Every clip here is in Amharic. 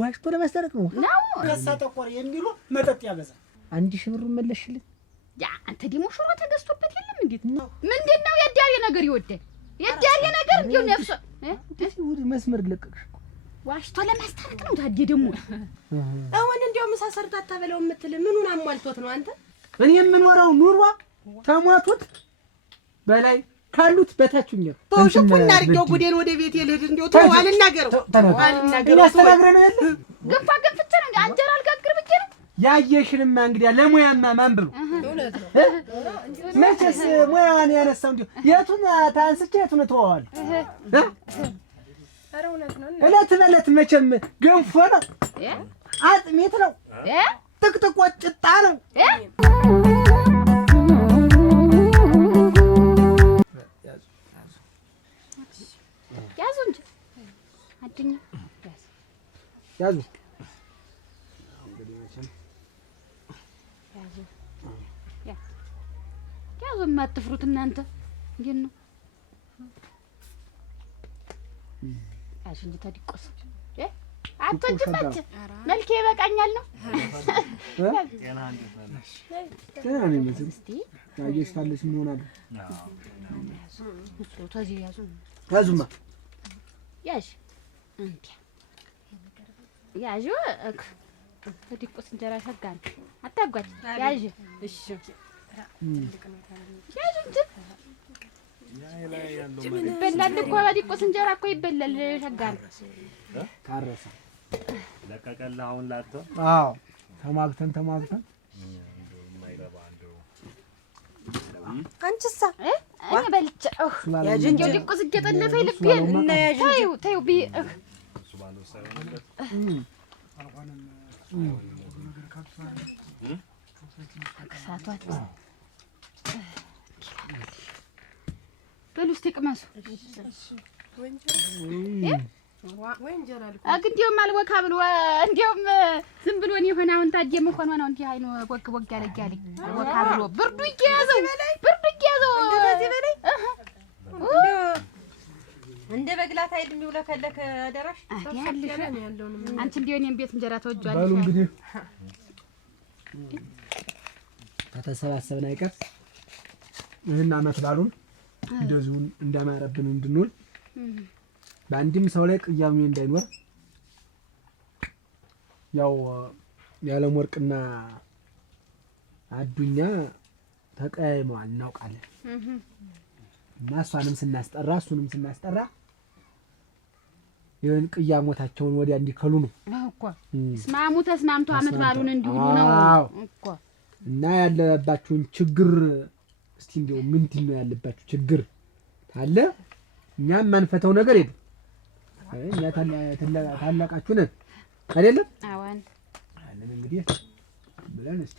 ዋሽቶ ለማስታረቅ ነው ከሳ ተቆር የሚሉ መጠጥ ያበዛ 1000 ብር መለሽልኝ ያ አንተ ደግሞ ሽሮ ተገዝቶበት የለም እንዴት ነው ምንድነው የዳሪ ነገር ይወደል የዳሪ ነገር እንዴው ነፍስ ወደ መስመር ለቀቅሽ ዋሽቶ ለማስታረቅ ነው ታዲያ ደግሞ አሁን እንዴው መሳሰርታ ታበለው የምትል ምኑን አሟልቶት ነው አንተ እኔ የምኖረው ኑሯ ተሟቱት በላይ ካሉት በታችኛ ተውሽኩና አርገው ጉዴን ወደ ቤት ይልህድ እንዴው ተው አልናገረው ያስተናግረ ነው ያለ ገፋ ገፍቼ ነው አንጀራ አልጋግር ብቻ ነው ያየሽንማ እንግዲያ ለሙያማ ማን ብሎ እውነት ነው መቼስ ሙያዋን ያነሳው እንዴ የቱን ታንስቼ የቱን ተዋዋል ኧረ እውነት ነው እለት በለት መቼም ገንፎ ነው አጥሚት ነው ጥቅጥቆ ጭጣ ነው ያዙ እንጂ አድኛ ያዙ ያዙ ማትፍሩት እናንተ እንዴት ነው ያዙ እንጂ ታዲቆስ አትወጅበት መልኬ ይበቃኛል ነው ጤና ነው መስል እስቲ ያየሽታለሽ ምን ሆናል እሱ ታዚ ያዙ ያዙማ ያዥ እንዴ ያዥ ታዲቆስ እንጀራ ሸጋን አታጓጅ ያዥ እሺ ያዥ እንጂ ይበላል እኮ ታዲቆስ እንጀራ እኮ ይበላል ሸጋን ካረሳ ለቀቀልህ አሁን ላጥቶ አዎ ተማግተን አንቺሳ እኔ በልቼ ያጅንጆ ዲቆስ እየጠለፈኝ ልቤን እና ያጅንጆ ተይው ቢ እሱ ባለው ሳይሆንለት አክሳቷት በሉስ ተቀመሱ ወንጀራ ልኩ እንዲያውም አልወካ ብሎ እንዲያውም ዝም ብሎ ነው የሆነ አሁን ታዲያ መሆን ነው እንዴ አይኑ ወግ ያለኝ ወካ ብሎ ብርዱ ይያዘው እንደዚህ በላይ እንደ በግላት አይደል የሚውለከለክ አደራሽ አንቺ እንዲያው እኔም ቤት እንጀራ ተወጇል ባሉ እንግዲህ ከተሰባሰብን አይቀር ይሄን አመት ባሉን እንደዚሁ እንዳማረብን እንድንውል በአንድም ሰው ላይ ቅያሜ እንዳይኖር ያው ያለም ወርቅና አዱኛ ተቀያይመዋል እናውቃለን እና እሷንም ስናስጠራ እሱንም ስናስጠራ ይሄን ቅያሞታቸውን ወዲያ እንዲከሉ ነው እኮ ስማሙ ተስማምቶ አመት ባሉን እንዲውሉ ነው እኮ እና ያለባችሁን ችግር እስቲ እንደው ምንድነው ያለባችሁ ችግር ታለ እኛም ማንፈተው ነገር የለም እኛ ታላቃችሁ ነን አይደለም አዋን አለን እንግዲህ ብለን እስቲ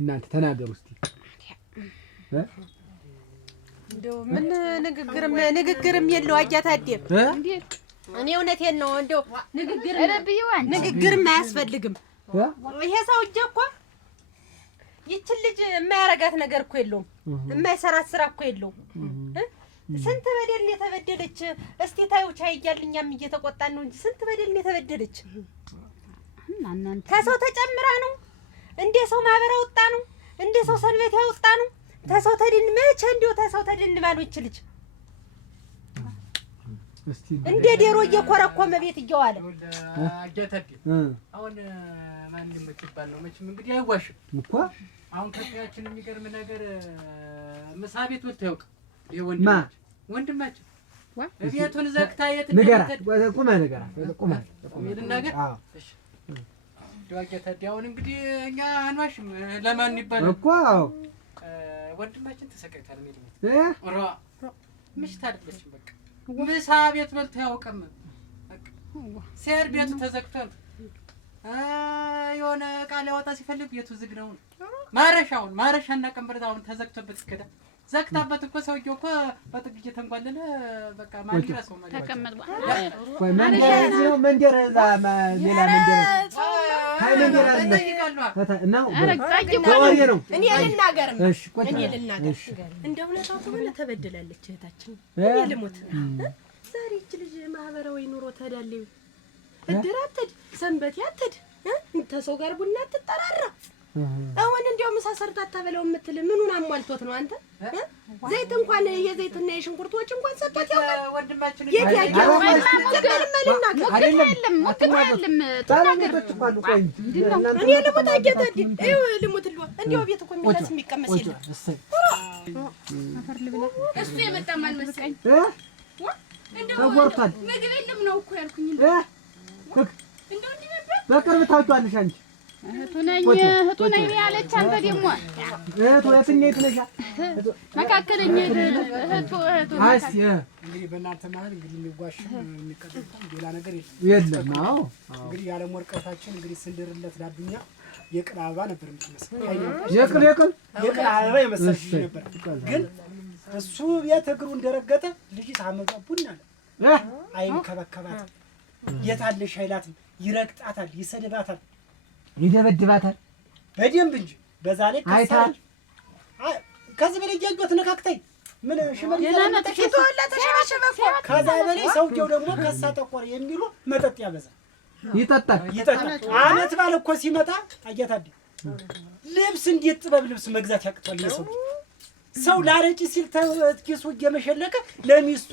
እናንተ ተናገሩ እስቲ እንደው ምን ንግግርም የለው አያታደም እንዴ እኔ እውነቴን ነው እንደው ንግግርም አያስፈልግም ይሄ ሰውዬ እኮ ይችን ልጅ የማያረጋት ነገር እኮ የለውም የማይሰራት ስራ እኮ የለውም ስንት በደል የተበደለች እስቲ ታዩ ቻይ እያልኛም እየተቆጣን ነው እንጂ ስንት በደል የተበደለች እናንተ ከሰው ተጨምራ ነው እንደ ሰው ማህበር አወጣ ነው እንደ ሰው ሰንበት ያወጣ ነው ተሰው ተድን መቼ እንደው ተሰው ተድን ማለው ይችልች እስቲ እንደ ዴሮ እየኮረኮመ ቤት እየዋለ አጀተክ አሁን ማንንም ይባል ነው መቼም እንግዲህ አይዋሽም እኮ አሁን ከጥያችን የሚገርም ነገር ምሳ ቤት ወጥቶ ያውቅ ይሄ ወንድማችን ቤቱን ዘግታ የት ንገራት ቁመ ንገራት ቁመ ነገር አዎ እሺ አሁን እንግዲህ እኛ አንዋሽም ለማን ይባላል እኮ ወንድማችን ተሰቃይቷል ምሽት አይደለችም በቃ ምሳ ቤት በልቶ ያውቅም በቃ ሴር ቤቱ ተዘግቷል የሆነ ቃል ያወጣ ሲፈልግ ቤቱ ዝግ ነው ማረሻና ቀንበርታ አሁን ተዘግቶበት እስከዳ ዘግታበት እኮ ሰውዬው እኮ በጥግ እየተንጓለለ በቃ ማን ይራስው ማለት ተቀመጥ ወይ መንደር እዛ ሌላ መንደር ሃይ መንደር አለ ነው ነው እኔ ልናገር እንደው ለታው ተበለ ተበደላለች እህታችን እኔ ልሞት ዛሬ እቺ ልጅ ማህበራዊ ኑሮ ተዳለዩ እድር አትሄድ ሰንበት አትሄድ ተሰው ጋር ቡና አትጠራራ አሁን እንዲያው ምሳ ሰርታ አታበላው የምትል ምኑን አሟልቶት ነው አንተ ዘይት እንኳን የዘይትና የሽንኩርት ወጭ እንኳን ሰጥቶት ያውቃል ወንድማችን የት ያየው ዘበልመልና አይደለም ሞትታለም ታላላችሁ ባሉ ቆይ እኔ ልሞት አገታዲ ልሞት ልዋ እንዲያው ቤት እኮ የሚላስ የሚቀመስ የለም አፈር ልብላ እሱ የመጣ ማን መስለኝ ተጎርቷል ምግብ የለም ነው እኮ ያልኩኝ እንደው እንዲህ ነበር በቅርብ ታውቂዋለሽ አንቺ እህቱ ነኝ ያለች አንተ ደግሞ እህቱ የትኛይቱ ነሽ መካከለኛ እህቱ አይስ እንግዲህ በእናንተ ማለት እንግዲህ የሚጓሽ የሚቀጥል ሌላ ነገር የለም አዎ እንግዲህ ያለ ወርቀታችን እንግዲህ ስንድርለት ላዱኛ የቅል አበባ ነበር የምትመስለው የቅል አበባ የመሰለሽ ነበር ግን እሱ ቤት እግሩ እንደረገጠ ልጅ ታመጣ ቡና አለ አይንከባከባት የታለሽ ኃይላትም ይረግጣታል ይሰድባታል ይደበድባታል በደንብ እንጂ በዛ ላይ አይታል ከዚህ በላይ ያዩት ነካክተይ ምን ሽመል የናና ተሽቶላ ተሸበሸበ ከዛ በላይ ሰውየው ደግሞ ከሳ ጠቆር የሚሉ መጠጥ ያበዛል ይጠጣል አመት ባለ እኮ ሲመጣ አያታዲ ልብስ እንዴት ጥበብ ልብስ መግዛት ያቅቷል ሰው ላረጪ ሲል ተኪሱ እየመሸለከ ለሚስቱ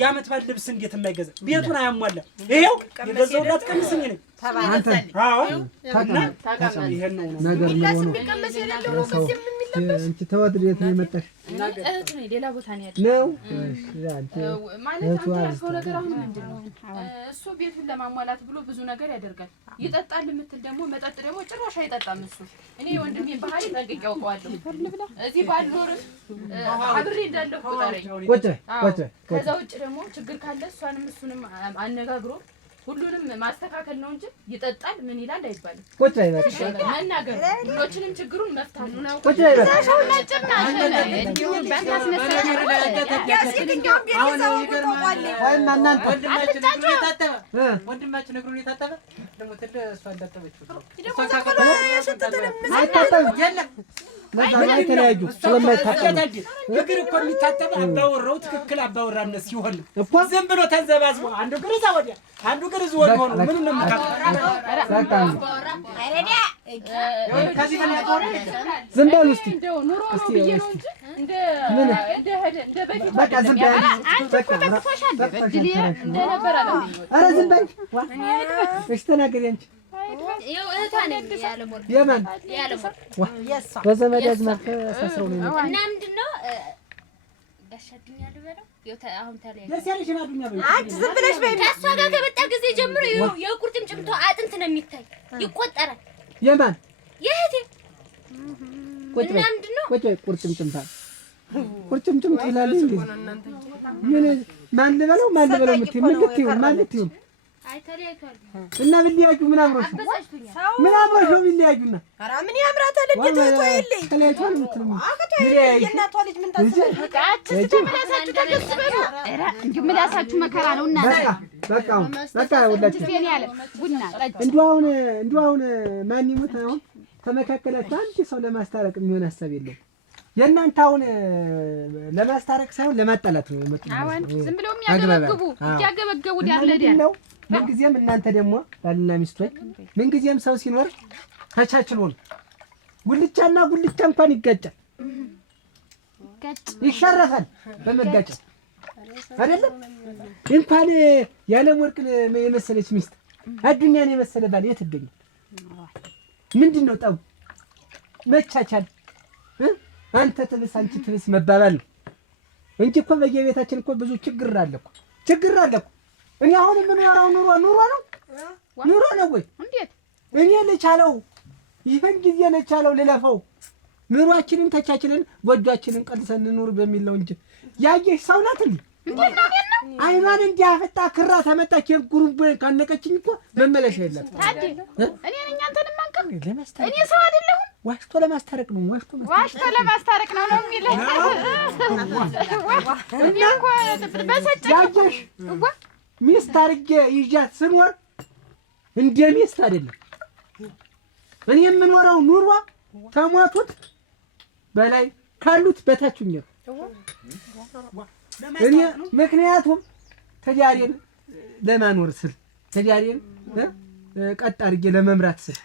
ያመት ባለ ልብስ እንዴት የማይገዛ ቤቱን አያሟላ ይሄው የገዛውላት ቀሚስኝ ነኝ አንተ አዎ ታቃም ይሄን ነው ነገር ላስ ነው የሚቀመስ የሌለው ነው ከዚህ የሚለበስ አንቺ ተወድሬት ነው የመጣሽ እህቱ ነኝ ሌላ ቦታ ነው ያለው ነው እሺ አንቺ ማለት አንተ ያልከው ነገር አሁን ምንድን ነው እሱ ቤቱን ለማሟላት ብሎ ብዙ ነገር ያደርጋል ይጠጣል የምትል ደግሞ መጠጥ ደግሞ ጭራሽ አይጠጣም እሱ እኔ ወንድሜ ባህሪ ጠንቅቄ አውቀዋለሁ እዚህ ባልኖርም አብሬ እንዳለሁ ቆጣረኝ ቆጭ ከዛ ውጭ ደግሞ ችግር ካለ እሷንም እሱንም አነጋግሮ ሁሉንም ማስተካከል ነው እንጂ ይጠጣል ምን ይላል አይባልም ቆጭ አይባልሽ መናገር ሁሉንም ችግሩን መፍታት ነው ቆጭ አይባልሽ ሰው ነጭናሽ እንዲሁ ባታስነሳ አሁን ይገርማል ወይም እናንተ ወንድማችን እግሩን የታጠበ ደግሞ ትል እሷ እንዳጠበችው አይታጠብም የለም ለዛ ላይ ተለያዩ ስለማይታጠብ እግር እኮ የሚታጠብ አባወራው ትክክል አባወራነት ሲሆን እኮ ዝም ብሎ ተንዘባዝቦ አንዱ እግር እዛ ወዲያ አንዱ እግር እዚህ ወዲያ ሆኖ ምኑን ነው ዝም በሉ እስኪ እንደው ኑሮ ነው ብዬ ነው እንጂ እንደ በፊት በቃ ዝም በሉ አንቺ እኮ ተክቶሻል በድል እንደነበር አላገኘሁት ኧረ ዝም በይ እሺ ተናገሪ አንቺ ይኸው እህቷ ነኝ ያለሞት የማን የሷ በዘመድ አዝማድ ተሳስረው ነው እና ምንድን ነው ያሻድኛል በለው አሁን ተለያየ ደስ ያለሽ አዱኛ በይ አንቺ ዝም ብለሽ በይ ከእሷ ጋር ከመጣ ጊዜ ጀምሮ የቁርጭምጭምቷ አጥንት ነው የሚታይ ይቆጠራል የማን የእህቴ ቁጭ በይ ምንድን ነው ቁጭ በይ ቁርጭምጭም ትላለች እንዴ ምን ማን ልበለው የምትይው ምን ልትይው ማን ልትይው አይ ተለያይቷል እና ብልያጁ ምን አምሮሽ ምን አምሮሽ ብልያጁና ኧረ ምን ያምራታል እንዴት ተይልኝ ተለያይቷል የምትለው የእናቷ ልጅ ምን ታስበል ቃችሁ ተመለሳችሁ ተገስበሉ እራ እንጂ ምላሳችሁ መከራ ነው እና በቃ ሁላችሁ እኔ ያለ ቡና ጠጅ እንደው አሁን ማን ይሞት አሁን ተመካከላችሁ አንድ ሰው ለማስታረቅ የሚሆን ሐሳብ የለም የእናንተ አሁን ለማስታረቅ ሳይሆን ለማጣላት ነው የመጡት አሁን ዝም ብለው የሚያገበግቡ እያገበገቡ ያለደ ምንጊዜም እናንተ ደግሞ ባልና ሚስቶች ምንጊዜም ሰው ሲኖር ተቻችሎ ነው ጉልቻና ጉልቻ እንኳን ይጋጫል ይሸረፋል በመጋጨት አይደለም እንኳን ያለም ወርቅን የመሰለች ሚስት አዱኛን የመሰለ ባል የት ይገኛል ምንድነው ጠው መቻቻል አንተ ትብስ አንቺ ትብስ መባባል ነው እንጂ እኮ በየቤታችን እኮ ብዙ ችግር አለ እኮ እኔ አሁን የምኖረው ኑሮ ነው ወይ እንዴት እኔ ልቻለው ይሄን ጊዜ ልቻለው ልለፈው ኑሯችንን ተቻችለን ጎጆአችንን ቀልሰን እንኑር በሚል ነው እንጂ ያየሽ ሰው ናት እንዴ እንዴት ነው አይኗን እንዲያፈጣ ክራ ተመጣች ጉሩቤን ካነቀችኝ እኮ መመለሻ የለም ታዲ እኔ ነኝ አንተን ማንቀም እኔ ሰው አይደለሁም ዋሽቶ ለማስታረቅ ነው ዋሽቶ ለማስታረቅ ነው የሚለው እኔ እኮ በሰጨኝ ያየሽ ሚስት አድርጌ ይዣት ስኖር እንደ ሚስት አይደለም እኔ የምኖረው ኑሮ ተሟቱት በላይ ካሉት በታችኝ ነው እኔ ምክንያቱም ተጃሪን ለማኖር ስል ትዳሬን ቀጥ አድርጌ ለመምራት ስል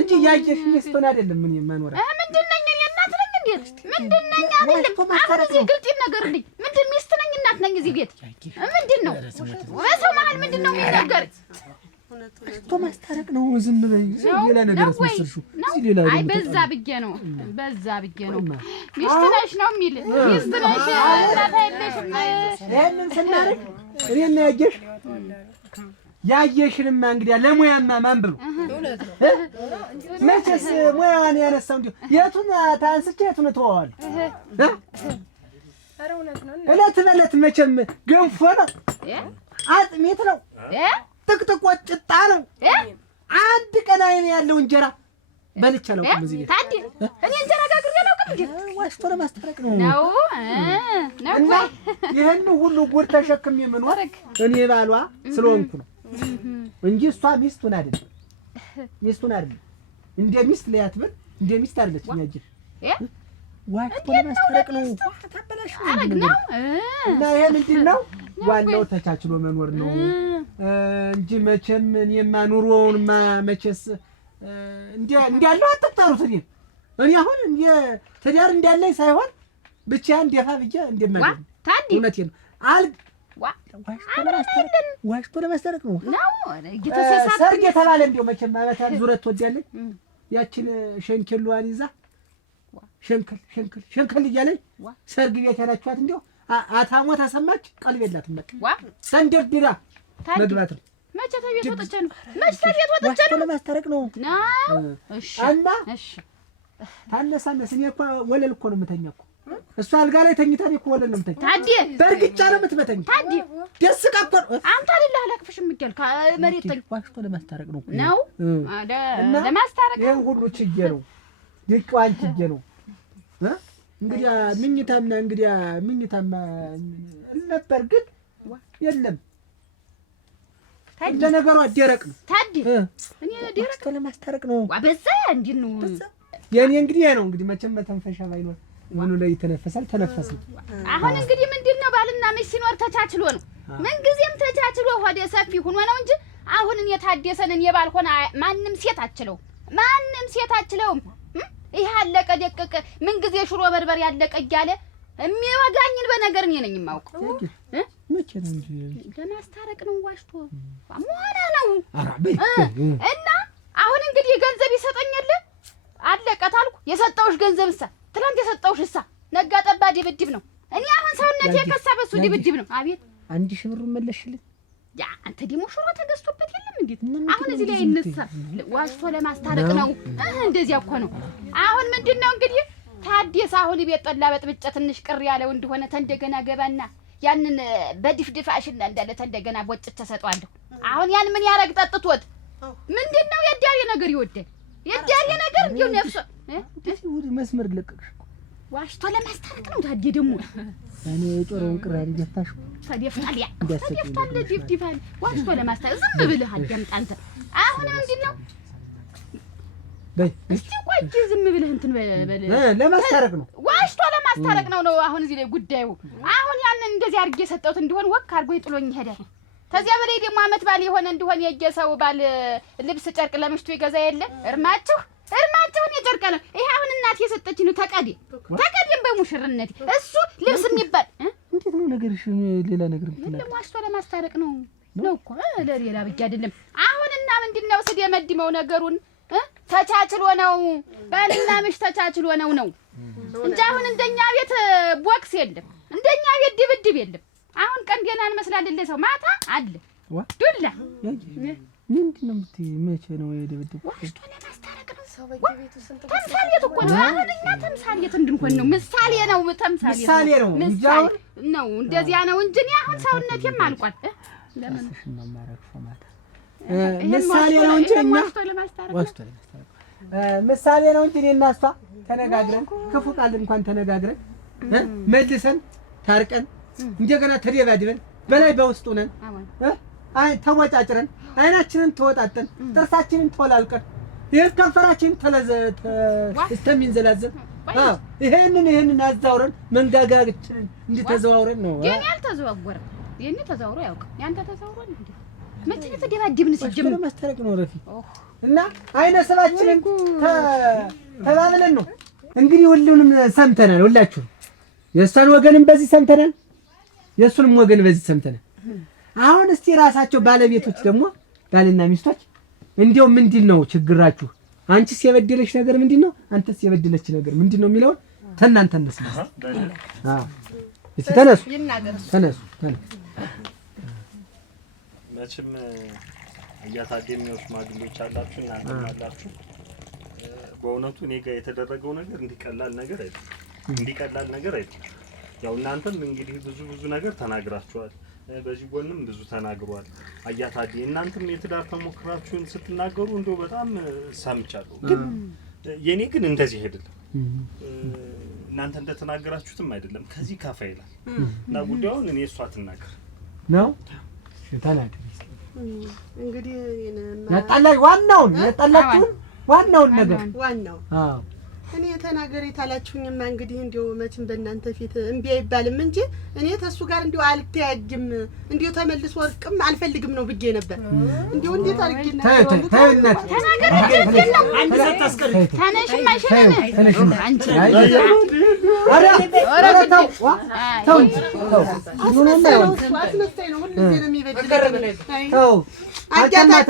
እንጂ ያየሽ ሚስቶን አይደለም ምን የማኖር ምንድን ነኝ እኔ እናት ነኝ እንዴ ምንድን ነኝ አይደለም አሁን እዚህ ግልጽ ይነገርልኝ ምንድን ሚስት ነኝ እናት ነኝ እዚህ ቤት ምንድን ነው በሰው መሀል ምንድን ነው የሚነገር እኮ ማስታረቅ ነው ዝም በይ ሌላ ነገር አስመስልሽው እዚህ ሌላ አይ በዛ ብዬ ነው ሚስት ነሽ ነው የሚል ሚስት ነሽ እናት አይደለሽም ይሄንን ስናረግ እኔና ያየሽ ያየሽንማ እንግዲህ ለሙያማ ማን ብሎ መቼስ ሙያዋን ያነሳው እንዴ የቱን ታንስቼ የቱን ተዋዋል እለት በለት መቼም ገንፎ ነው አጥሚት ነው ጥቅጥቆ ጭጣ ነው አንድ ቀን አይኔ ያለው እንጀራ በልቻ ነው እዚህ ቤት ታዲ እኔ እንጀራ ጋግሬ ነው እንዴ ዋሽቶ ለማስታረቅ ነው እና ይሄን ሁሉ ጉር ተሸክሜ የምኖር እኔ ባሏ ስለሆንኩ ነው እንጂ እሷ ሚስቱን አይደለም እንደ ሚስት ለያትበል እንደ ሚስት አይደለች እንጂ ዋሽቶ ለማስታረቅ ነው ታበላሽ ነው እና ይሄ ምንድን ነው ዋናው ተቻችሎ መኖር ነው እንጂ መቼም እኔማ ኑሮውንማ መቼስ እንዲያለው አትጣሩት እኔ አሁን እንደ ትዳር እንዳለኝ ሳይሆን ብቻ እንደፋ ብቻ እንደማገኝ እውነቴን ነው ዋሽቶ ለማስታረቅ ነው ሰርግ የተባለ እንደው መቼም አመታል ዙረት ትወዳለች ያችን ሸንከሏን ይዛ ሸንከል እያለች ሰርግ ቤት ያላችኋት እንደው አታሞ ተሰማች ቀልብ የላትም በቃ ሰንደርድራ መግባት ነው መቼ ተቤት ወጥቼ ነው ለማስታረቅ ነው እሺ እና እሺ ታነሳነስ እኔ እኮ ወለል እኮ ነው የምተኛው እኮ እሷ አልጋ ላይ ተኝታ እኮ ወለል ነው የምተኛው ታዲ በርግጫ ነው የምትመተኝ ታዲ ደስ ቀቆ አንተ አይደለህ አላቅፍሽ የምትል ከመሬት ተኝ ዋሽቶ ለማስታረቅ ነው ለማስታረቅ ይሄን ሁሉ ችዬ ነው ድቋን ችዬ ነው እንግዲያ ምኝታማ ነበር ግን የለም ታዲ ነገሩ ደረቅ ነው ታዲ እኔ ደረቅ ለማስታረቅ ነው በዛ እንዴ ነው የኔ እንግዲህ ነው እንግዲህ መቼም መተንፈሻ ባይኖር ምኑ ላይ ተነፈሳል ተነፈሰ አሁን እንግዲህ ምንድነው ባልና ሚስት ሲኖር ተቻችሎ ነው ምን ጊዜም ተቻችሎ ሆደ ሰፊ ሆኖ ነው እንጂ አሁን እኔ ታደሰንን የባልሆነ ማንም ሴት አችለውም ይሄ አለቀ ደቀቀ ምን ጊዜ ሽሮ በርበር ያለቀ እያለ የሚወጋኝን በነገር እኔ ነኝ የማውቀው መቼ ነው እንጂ ለማስታረቅ ነው ዋሽቶ ማሞና ነው እና አሁን እንግዲህ ገንዘብ ይሰጠኛል አለቀ ታልኩ የሰጠውሽ ገንዘብሳ ትላንት የሰጠውሽሳ ነጋ ጠባ ድብድብ ነው እኔ አሁን ሰውነቴ የከሳበሱ ድብድብ ነው አቤት 1000 ብር መለሽልኝ ያ አንተ ደግሞ ሽሮ ተገዝቶበት የለም እንዴት አሁን እዚህ ላይ እንሳ ዋሽቶ ለማስታረቅ ነው እንደዚህ እኮ ነው አሁን ምንድነው እንግዲህ ታዲስ አሁን ቤት ጠላ በጥብጨ ትንሽ ቅር ያለው እንደሆነ ተንደገና ገባና ያንን በድፍድፋሽና እንዳለ ተንደገና ወጭ ተሰጧለሁ አሁን ያን ምን ያረግ ጠጥቶት ምንድነው የዳሪ ነገር ይወደል የዳሪ ነገር እንዴው ነፍሶ ወደ መስመር ለቀቅሽ ዋሽቶ ለማስታረቅ ነው ታዲ ደግሞ እኔ ጦሩን ቅራሪ ገታሽ ተደፍታል ድፍድፋል ዋሽቶ ለማስታረቅ ዝም ብለህ አዳምጥ አንተ አሁን ምንድነው እስቲ ቆይ ዝም ብለህ እንትን በል ለማስታረቅ ነው ዋሽቶ ለማስታረቅ ነው አሁን እዚህ ላይ ጉዳዩ አሁን ያንን እንደዚህ አድርጌ ሰጠሁት እንዲሆን ወክ አድርጎ ይጥሎኝ ይሄዳል ከዚያ በላይ ደግሞ አመት ባል የሆነ እንዲሆን የየሰው ባል ልብስ ጨርቅ ለምሽቱ ይገዛ የለ እርማቸውን የጨርቀ ነው ይሄ አሁን እናቴ የሰጠችኝ ነው ተቀደም በሙሽርነት እሱ ልብስ የሚባል እንዴት ነው ነገርሽ ሌላ ነገር ምንም ዋሽቶ ለማስታረቅ ነው እኮ ለሌላ ብቻ አይደለም አሁንና ምንድነው ስደመድመው ነገሩን ተቻችሎ ነው ባልና ምሽት ተቻችሎ ነው እንጂ አሁን እንደኛ ቤት ቦክስ የለም እንደኛ ቤት ድብድብ የለም አሁን ቀን ገና እንመስላለን ለሰው ማታ አለ ዱላ ምንድነው መቼ ነው የድብድብ ዋሽቶ ለማስታረቅ ነው ሰው በየቤቱ ስንት ተምሳሌት እኮ ነው አሁን እኛ ተምሳሌት እንድንሆን ነው ምሳሌ ነው ነው እንደዚያ ነው እንጂ እኔ አሁን ሰውነቴም አልቋል ለምን ማታ ምሳሌ ነው እንጂ እኛ ዋሽቶ ለማስታረቅ ምሳሌ ነው እንጂ እኔና እሷ ተነጋግረን ክፉ ቃል እንኳን ተነጋግረን መልሰን ታርቀን እንደገና ተደባድበን በላይ በውስጡ ነን አይ ተወጫጭረን አይናችንን ተወጣጠን ጥርሳችንን ተወላልቀን የከንፈራችንን ተለዘተ እስተሚንዘላዘል ይሄንን አዛውረን መንጋጋችንን እንድተዘዋውረን ነው የኔ አልተዘዋወረ የኔ ተዛውሮ ያውቅ ያንተ ተዛውሮ እንዴ መቼ ተደባደብን ሲጀምር ማስተረቅ ነው ረፊ እና አይነ ሰባችንን ተባብለን ነው እንግዲህ ሁሉንም ሰምተናል። ሁላችሁ የእሷን ወገንም በዚህ ሰምተናል፣ የእሱንም ወገን በዚህ ሰምተናል። አሁን እስቲ ራሳቸው ባለቤቶች ደግሞ ባልና ሚስቶች እንዲያው ምንድን ነው ችግራችሁ? አንቺስ የበደለሽ ነገር ምንድን ነው? አንተስ የበደለች ነገር ምንድን ነው የሚለውን ተናንተ እንስማ። እስቲ ተነሱ። መቼም እያታደሚው ሽማግሌዎች አላችሁ እናንተም አላችሁ። በእውነቱ እኔ ጋር የተደረገው ነገር እንዲቀላል ነገር አይደለም። ያው እናንተም እንግዲህ ብዙ ነገር ተናግራችኋል። በዚህ ጎንም ብዙ ተናግሯል። አያታዲ እናንተም የትዳር ተሞክራችሁን ስትናገሩ እንደው በጣም ሰምቻለሁ። ግን የኔ ግን እንደዚህ አይደለም። እናንተ እንደተናገራችሁትም አይደለም። ከዚህ ከፋ ይላል እና ጉዳዩን እኔ እሷ ትናገር ነው ተናገር። እንግዲህ ያጣላችሁ ዋናውን ነገር አዎ እኔ ተናገሪ ታላችሁኝማ እንግዲህ እንዲው መቼም በእናንተ ፊት እምቢ አይባልም እንጂ እኔ ተሱ ጋር እንዲው አልተያጅም እንዲው ተመልሶ ወርቅም አልፈልግም ነው ብዬ ነበር። እንዲው እንዴት አድርጌና ተናገሪ አንድ ሰታስቀር ታነሽም አይሸነን አንቺ ኧረ ተው አጃታት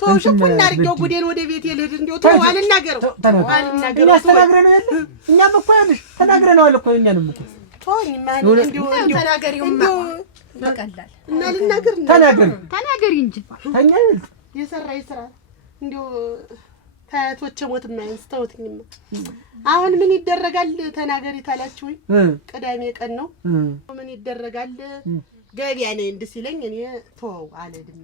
ተውሽኩና አድርጌው ጉዴን ወደ ቤት ልሂድ እንዴው ተው አልናገረው ያስተናግረነው ያለ እኛም እኮ ያለሽ ተናግረነዋል እኮ እኛንም እኮ ተውኝ ማን እንዴው ተናገሪውማ በቀላል እና ልናገር ተናገሪ እንጂ ተኛ የሰራ ይስራ እንዴው ታያቶች ሞት ማይንስተውትኝማ አሁን ምን ይደረጋል ተናገሪ ታላችሁኝ ቅዳሜ ቀን ነው ምን ይደረጋል ገቢያ ነኝ እንድሲለኝ እኔ ተው አልሄድም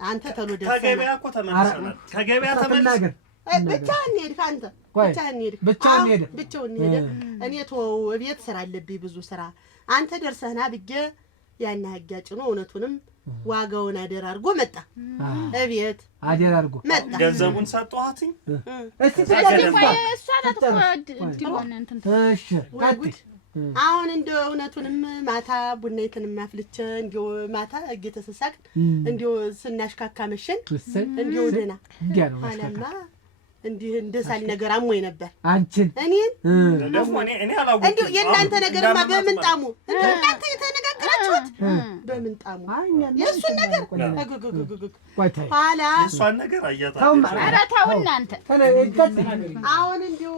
አንተ ተሎ ደስ ከገበያ እኮ ተመለሰናል። ከገበያ ተመለሰ ብቻህን ሄድክ አንተ ብቻህን ሄደ እኔ ተው ቤት ስራ አለብኝ ብዙ ስራ አንተ ደርሰህና ብዬ ያን አጋጭ ነው እውነቱንም ዋጋውን አደር አድርጎ መጣ እቤት አደር አድርጎ መጣ ገንዘቡን ሰጠኋትኝ እስቲ አሁን እንደ እውነቱንም ማታ ቡናይተንም ማፍልቼ እንዲው ማታ እየተሰሳቅ እንዲው ስናሽካካ መሸን እንዲው ደና አለማ እንዲህ እንደሳል ነገር አሞኝ ነበር አንቺን እኔን ደግሞ እኔ አላውቅም እንዲው የእናንተ ነገርማ በምንጣሙ እናንተ የተነጋገራችሁት በምንጣሙ የእሱ ነገር ኋላ እሷን ነገር አያታው ኧረ ተው እናንተ አሁን እንዲው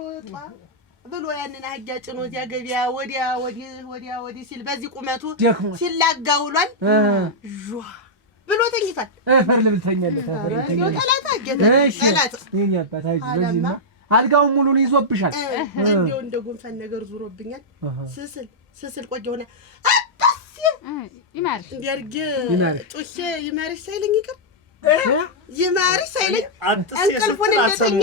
ብሎ ያንን አጋጭ ነው እዚያ ገበያ ወዲያ ሲል በዚህ ቁመቱ ሲላጋ ውሏል ጇ ብሎ ተኝቷል። ፈርልብተኛለህ ጠላት የኔ አባት አይዞህ አልጋውን ሙሉን ይዞብሻል። እንዲው እንደ ጉንፋን ነገር ዙሮብኛል። ስስል ቆየውና አጣስ ይማርሽ እንዲያርግ ጮሼ ይማርሽ ሳይለኝ ይቅር ይማርሽ ሳይለኝ እንቅልፉን እንደተኛ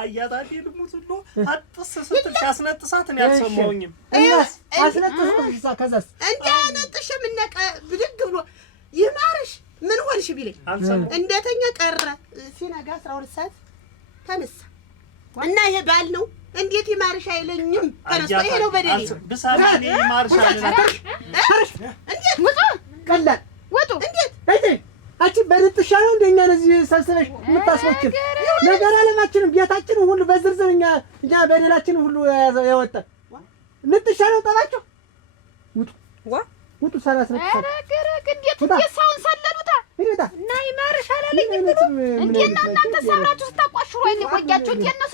አያታዲ ደግሞ ሁሉ አጥስ ስትል ሲያስነጥሳት እኔ አልሰማሁኝም። አስነጥስሽ ከዛስ እንዲያነጥሽ ምነቀ ብድግ ብሎ ይማርሽ ምን ሆንሽ ቢለኝ እንደተኛ ቀረ። ሲነጋ 12 ሰዓት ተነሳ እና ይሄ ባል ነው እንዴት ይማርሽ አይለኝም። ተነስቶ ይሄ ነው በደሌ ብሳኔ ይማርሽ አይለኝም። እንዴት ውጡ ቀላል ውጡ እንዴት አቺ በልጥሻ ነው እንደኛ ለዚህ ሰብስበሽ የምታስወጪው ነገር አለማችንም ጌታችን ሁሉ በዝርዝር እኛ በደላችን ሁሉ ያወጣ ልጥሻ ነው ጠባችሁ ውጡ ሰላሳ ነው እንዴት ሰውን ሰለሉታ እና ይማርሽ አላለኝ እንዴት ነው እናንተ ሰራችሁ ስታቋሽሩ አይደል ቆያችሁ እንዴት ነው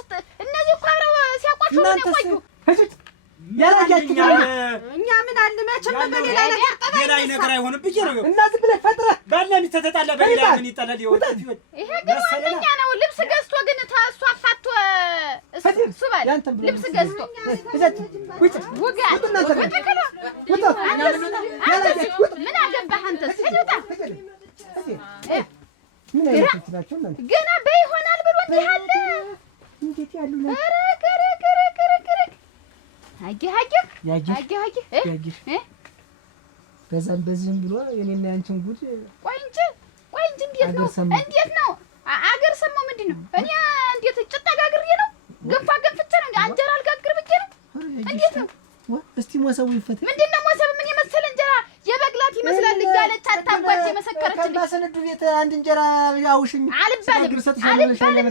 እነዚህ እኮ አብረው ሲያቋሽሩ ነው ቆዩ ያላጃችሁ እኛ ምን አለ መቼም በሌላ ነገር ጠባይ ሌላ ነገር አይሆንም ብዬ ነው እና ዝም ብለህ ፈጥረህ ባለ ሚስት ተጣላ በሌላ ምን ይጣላል ይወጣል ይሄ ግን ዋነኛ ነው ልብስ ገዝቶ ግን ተሷ አፋቶ እሱ ባል ልብስ ገዝቶ ውጋ ምን አገባህ አንተስ ሄዱታ ምን አይነት ናቸው እናንተ ገና በይሆናል ብሎ እንዲህ አለ እንዴት ያሉ ነው አጊ በዛም በዚህም ብሎ የኔና ያንቺን ጉድ ቆይ እንጂ እንዴት ነው አገር ሰማው ምንድን ነው እኔ እንዴት ጭጣ ጋግሬ ነው ገንፋ ገንፍቼ ነው እንጀራ አልጋግር ብዬ ነው እንዴት ነው እስቲ ሞሰቡ ይፈታ ምንድን ነው ሞሰብ ምን የመሰለ እንጀራ የበግላት ይመስላል እያለች አታቋጭ የመሰከረችልኝ። ከማሰነዱ ቤት አንድ እንጀራ ያውሽኝ አልባልም